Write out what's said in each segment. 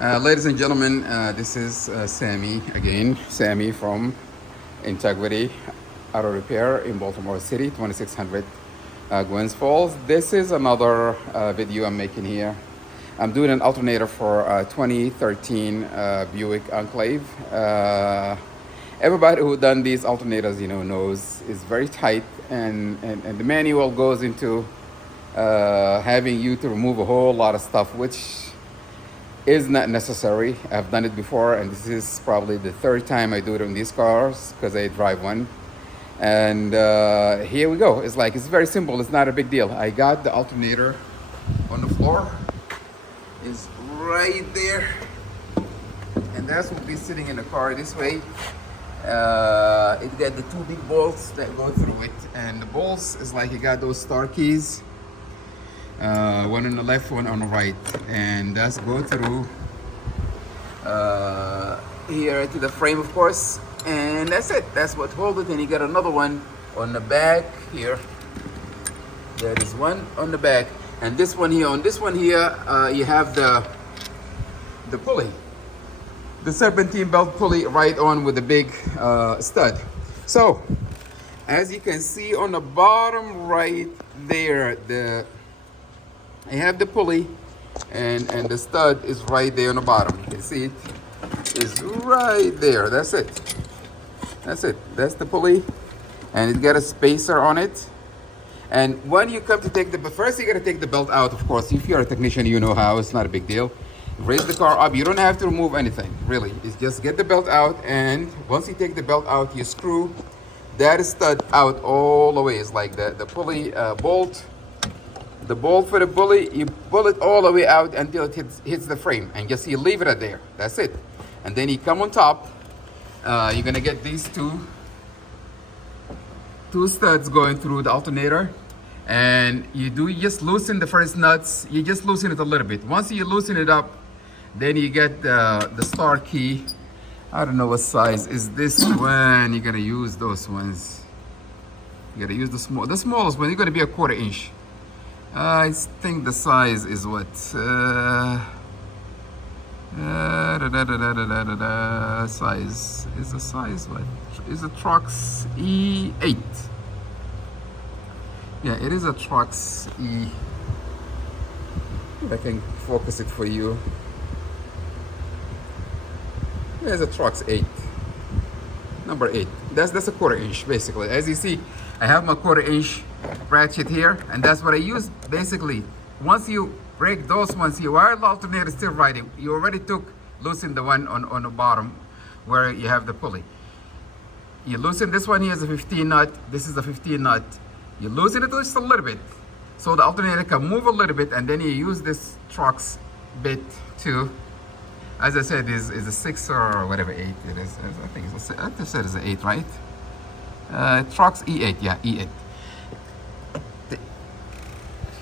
Ladies and gentlemen, this is Sammy again. Sammy from Integrity Auto Repair in Baltimore City, 2600 Gwynns Falls. This is another video I'm making here. I'm doing an alternator for 2013 Buick Enclave. Everybody who done these alternators, knows it's very tight, and the manual goes into having you to remove a whole lot of stuff, which is not necessary. I've done it before, and this is probably the third time I do it on these cars because I drive one. And here we go. It's very simple. It's not a big deal. I got the alternator on the floor. It's right there, and that's what be sitting in the car this way. It got the two big bolts that go through it, and the bolts is like you got those star keys. One on the left, one on the right, and that's go through here to the frame, of course, and that's it. That's what hold it. And you got another one on the back here. There is one on the back, and this one here. On this one here, you have the pulley, the serpentine belt pulley, right on with the big stud. So, as you can see on the bottom right there, I have the pulley, and the stud is right there on the bottom. You can see it is right there. That's it. That's it. That's the pulley, and it's got a spacer on it. And when you come to take but first you got to take the belt out, of course. If you're a technician, you know how. It's not a big deal. Raise the car up. You don't have to remove anything, really. It's just get the belt out, and once you take the belt out, you screw that stud out all the way. It's like the pulley bolt. The bolt for the pulley, you pull it all the way out until it hits the frame, and just you leave it at there. That's it. And then you come on top. You're gonna get these two studs going through the alternator, and you just loosen the first nuts. You just loosen it a little bit. Once you loosen it up, then you get the star key. I don't know what size is this one. You're gonna use those ones. You gotta use the smallest one. You're gonna be a 1/4 inch. I think the size is what? Size is the size what? Is a Trucks E8. Yeah, it is a Trucks E. I can focus it for you. There's a Trucks 8. Number 8. That's a 1/4 inch basically. As you see, I have my 1/4 inch ratchet here, and that's what I use basically. Once you break those ones here, while the alternator is still riding, you already loosen the one on the bottom where you have the pulley. You loosen this one here is a 15 nut. This is a 15 nut. You loosen it just a little bit so the alternator can move a little bit, and then you use this Trucks bit to, as I said, is a 6 or whatever 8 it is. I think I just said it's an 8, right? Trucks E8, yeah, E8.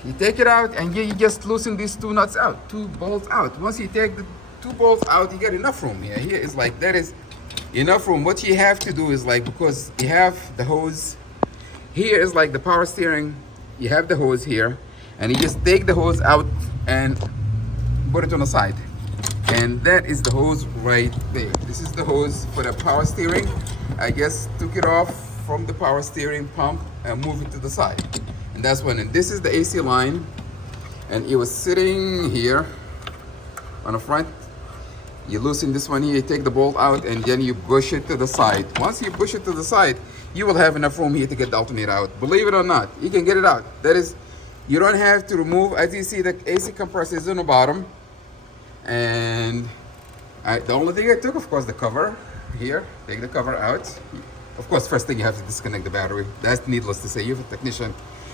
You take it out, and you just loosen these two nuts out, two bolts out. Once you take the two bolts out, you get enough room here. Here is like, that is enough room. What you have to do is like, because you have the hose, here is like the power steering, you have the hose here, and you just take the hose out and put it on the side. And that is the hose right there. This is the hose for the power steering. I just took it off from the power steering pump and moved it to the side. And that's when, and this is the AC line, and it was sitting here on the front. You loosen this one here, you take the bolt out, and then you push it to the side. Once you push it to the side, you will have enough room here to get the alternator out. Believe it or not, you can get it out. That is, you don't have to remove. As you see, the AC compressor is on the bottom, and the only thing I took, of course, the cover here. Take the cover out. Of course, first thing you have to disconnect the battery. That's needless to say. You're a technician.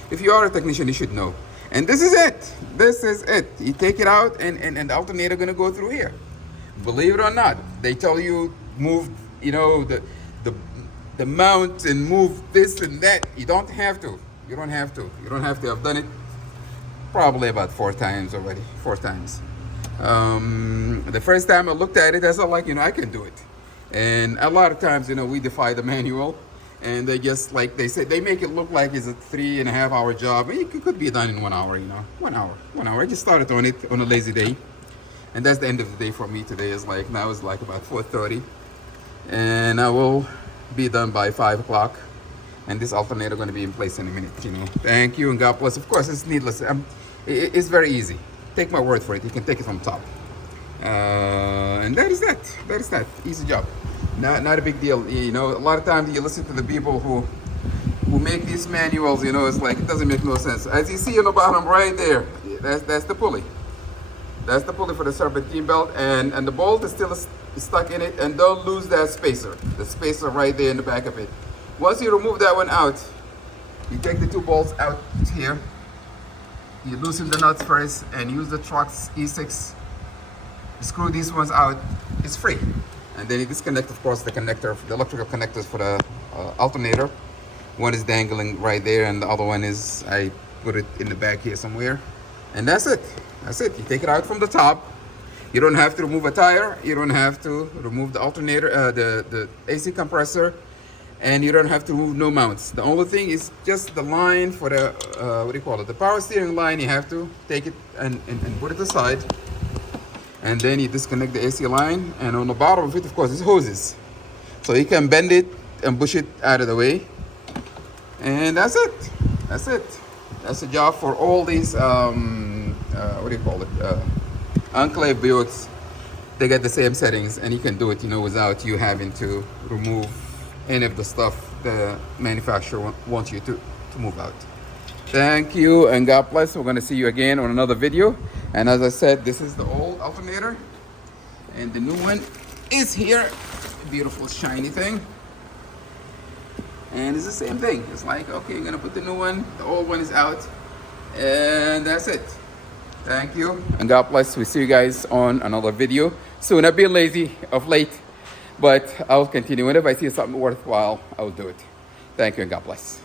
If you are a technician, you should know. And this is it. This is it. You take it out, and the alternator gonna go through here. Believe it or not, they tell you move, the mount and move this and that. You don't have to. You don't have to. You don't have to. I've done it probably about 4 times already. 4 times. The first time I looked at it, I was like, I can do it. And a lot of times, we defy the manual. And they just, like they said, they make it look like it's a 3.5 hour job. It could be done in 1 hour, 1 hour. I just started on it on a lazy day. And that's the end of the day for me today. Is like now it's like about 4:30, and I will be done by 5 o'clock. And this alternator going to be in place in a minute. You know. Thank you and God bless. Of course, it's needless. It's very easy. Take my word for it. You can take it from top. And that is that. That is that. Easy job. Not a big deal. You know, a lot of times you listen to the people who make these manuals. You know, it's like it doesn't make no sense. As you see on the bottom right there, that's the pulley. That's the pulley for the serpentine belt, and the bolt is still stuck in it. And don't lose that spacer. The spacer right there in the back of it. Once you remove that one out, you take the 2 bolts out here. You loosen the nuts first and use the truck's E6. Screw these ones out. It's free. And then you disconnect, of course, the connector, the electrical connectors for the alternator. One is dangling right there, and the other one is, I put it in the back here somewhere. And that's it. That's it. You take it out from the top. You don't have to remove a tire. You don't have to remove the alternator, the AC compressor. And you don't have to remove no mounts. The only thing is just the line for the, what do you call it? The power steering line. You have to take it and put it aside. And then you disconnect the AC line. And on the bottom of it, of course, is hoses. So you can bend it and push it out of the way. And that's it. That's it. That's the job for all these, what do you call it? Enclave Buicks. They get the same settings. And you can do it, you know, without you having to remove any of the stuff the manufacturer wants you to move out. Thank you and God bless. We're going to see you again on another video. And as I said, this is the old alternator and the new one is here. Beautiful shiny thing. And it's the same thing. It's like, okay, you're going to put the new one, the old one is out, and that's it. Thank you and God bless. We see you guys on another video soon. I've been lazy of late, but I'll continue. Whenever I see something worthwhile, I will do it. Thank you and God bless.